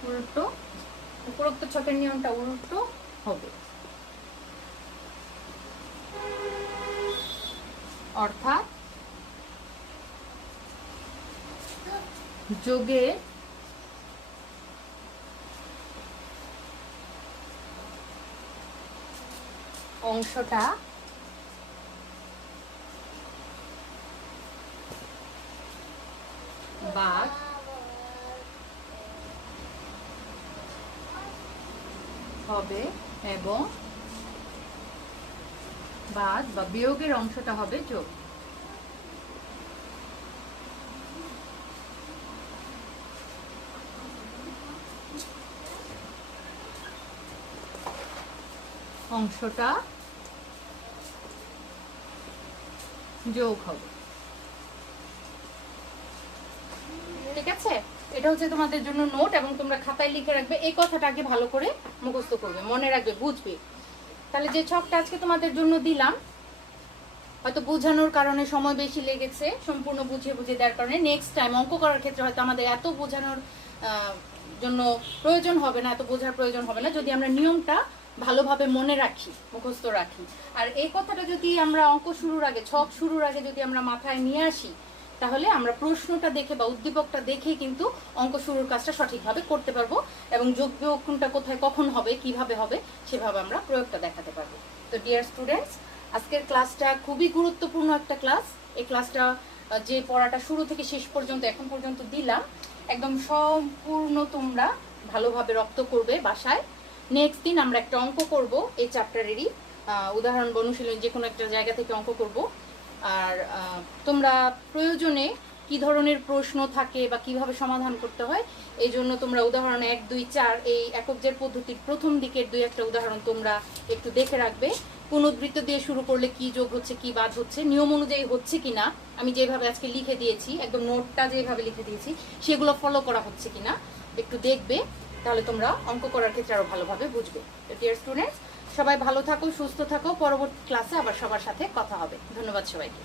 উল্টো, উপরোক্ত ছকের নিয়মটা উল্টো হবে, অর্থাৎ যোগে অংশটা বাদ হবে এবং বাদ বা বিয়োগের অংশটা হবে যোগ। অংশটা যোগ হবে। ঠিক আছে, এটা হচ্ছে তোমাদের জন্য নোট এবং তোমরা খাতায় লিখে রাখবে। এই কথাটা আগে ভালো করে মুখস্থ করবে, মনে রাখবে, বুঝবে। তাহলে যে ছকটা আজকে তোমাদের জন্য দিলাম, হয়তো বোঝানোর কারণে সময় বেশি লেগেছে, সম্পূর্ণ বুঝিয়ে দেওয়ার কারণে নেক্সট টাইম অঙ্ক করার ক্ষেত্রে হয়তো আমাদের এত বোঝানোর জন্য প্রয়োজন হবে না, এত বোঝার প্রয়োজন হবে না, যদি আমরা নিয়মটা ভালোভাবে মনে রাখি, মুখস্থ রাখি। আর এই কথাটা যদি আমরা অঙ্ক শুরুর আগে, ছক শুরুর আগে যদি আমরা মাথায় নিয়ে আসি, তাহলে আমরা প্রশ্নটা দেখে বা উদ্দীপকটা দেখে কিন্তু অঙ্ক শুরুর কাজটা সঠিকভাবে করতে পারবো এবং যোগ বিয়োগ কোনটা কোথায় কখন হবে, কিভাবে হবে, সেভাবে আমরা প্রয়োগটা দেখাতে পারবো। তো ডিয়ার স্টুডেন্টস, আজকের ক্লাসটা খুবই গুরুত্বপূর্ণ একটা ক্লাস। এই ক্লাসটা যে পড়াটা শুরু থেকে শেষ পর্যন্ত এখন পর্যন্ত দিলাম, একদম সম্পূর্ণ তোমরা ভালোভাবে রপ্ত করবে বাসায়। নেক্সট দিন আমরা একটা অঙ্ক করব এই চ্যাপ্টারেরই, উদাহরণ অনুশীলনী যে কোনো একটা জায়গা থেকে অঙ্ক করব। আর তোমরা প্রয়োজনে কি ধরনের প্রশ্ন থাকে বা কিভাবে সমাধান করতে হয়, এই জন্য তোমরা উদাহরণ 1, 2, 4 এই এককজের পদ্ধতির প্রথম দিকের 2-1টা উদাহরণ তোমরা একটু দেখে রাখবে। কোন উদ্বৃত্ত দিয়ে শুরু করলে কি যোগ হচ্ছে, কি বাদ হচ্ছে, নিয়ম অনুযায়ী হচ্ছে কিনা, আমি যেভাবে আজকে লিখে দিয়েছি, একদম নোটটা যেভাবে লিখে দিয়েছি সেগুলো ফলো করা হচ্ছে কিনা একটু দেখবে, তাহলে তোমরা অঙ্ক করার ক্ষেত্রে আরো ভালোভাবে বুঝবে। ডিয়ার স্টুডেন্টস, সবাই ভালো থাকো, সুস্থ থাকো। পরবর্তী ক্লাসে আবার সবার সাথে কথা হবে। ধন্যবাদ সবাইকে।